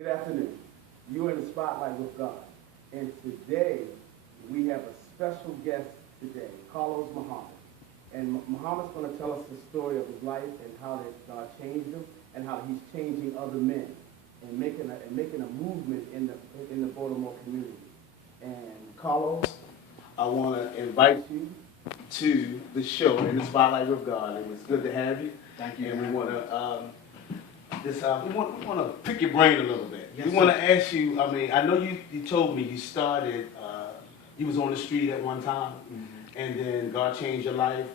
Good afternoon. You're in the spotlight with God. And today, we have a special guest today, Carlos Muhammad. And Muhammad's going to tell us the story of his life and how that God changed him and how he's changing other men and making a movement in the Baltimore community. And Carlos, I want to invite you to the show in the spotlight with God. It was good to have you. Thank you. And we want to we want to pick your brain a little bit. Yes, we want to ask you. I mean, I know you told me you started. You was on the street at one time, and then God changed your life,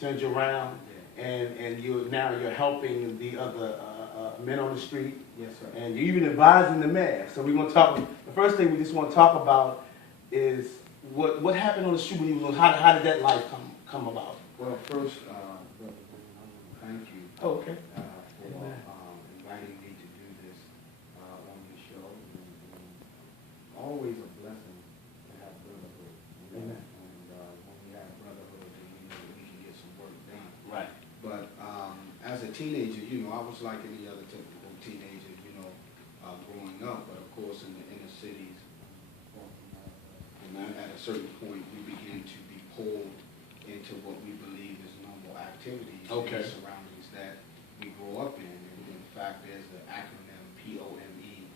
turned you around, and you're helping the other men on the street. Yes, sir. And you're even advising the men. So we're gonna talk. The first thing we just want to talk about is what happened on the street when you was on. How did that life come about? Well, first, Brother Boone, I want to thank you Oh, okay. for inviting me to do this on your show. And always a blessing to have brotherhood. Amen. And when we have brotherhood, then we know that we can get some work done. Right. But as a teenager, I was like any other typical teenager, growing up. But of course, in the inner cities, at a certain point, we begin to be pulled into what we believe is normal activities in the surroundings that we grow up in. And in fact, there's the acronym POME,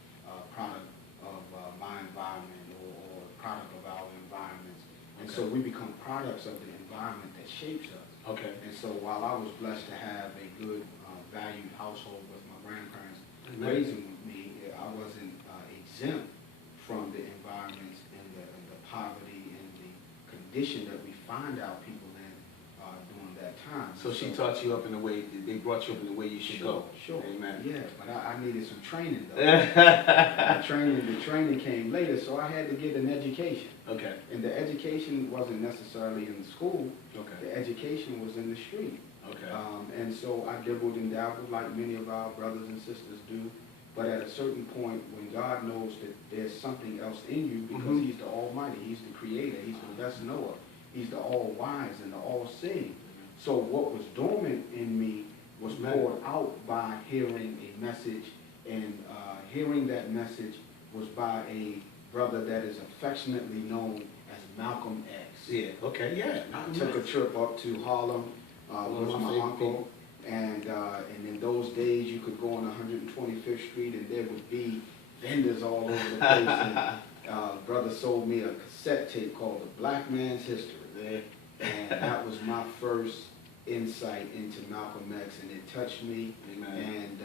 product of my environment or product of our environments. And so we become products of the environment that shapes us. Okay. And so while I was blessed to have a good, valued household with my grandparents raising with me, I wasn't exempt from the environments and the poverty and the condition that we find our people in during that time. So she taught you up in the way, they brought you up in the way you should go. Sure. Amen. Yeah, but I needed some training though. The training came later, so I had to get an education. Okay. And the education wasn't necessarily in the school. Okay. The education was in the street. Okay. And so I dabbled and dabbled like many of our brothers and sisters do. But at a certain point, when God knows that there's something else in you, because He's the Almighty, He's the Creator, He's the best knower, He's the all-wise and the all-seeing. So what was dormant in me was poured out by hearing a message, and hearing that message was by a brother that is affectionately known as Malcolm X. Yeah. Okay. Yeah. I took a trip up to Harlem with my uncle. And in those days, you could go on 125th Street, and there would be vendors all over the place. And brother sold me a cassette tape called The Black Man's History. And that was my first insight into Malcolm X, and it touched me. Amen. And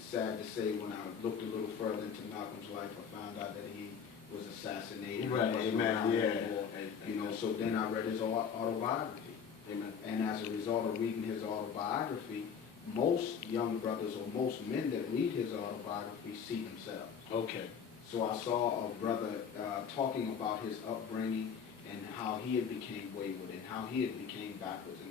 sad to say, when I looked a little further into Malcolm's life, I found out that he was assassinated. Right. Amen. Yeah. So then I read his autobiography. Amen. And as a result of reading his autobiography, most young brothers or most men that read his autobiography see themselves. Okay. So I saw a brother talking about his upbringing and how he had became wayward and how he had became backwards.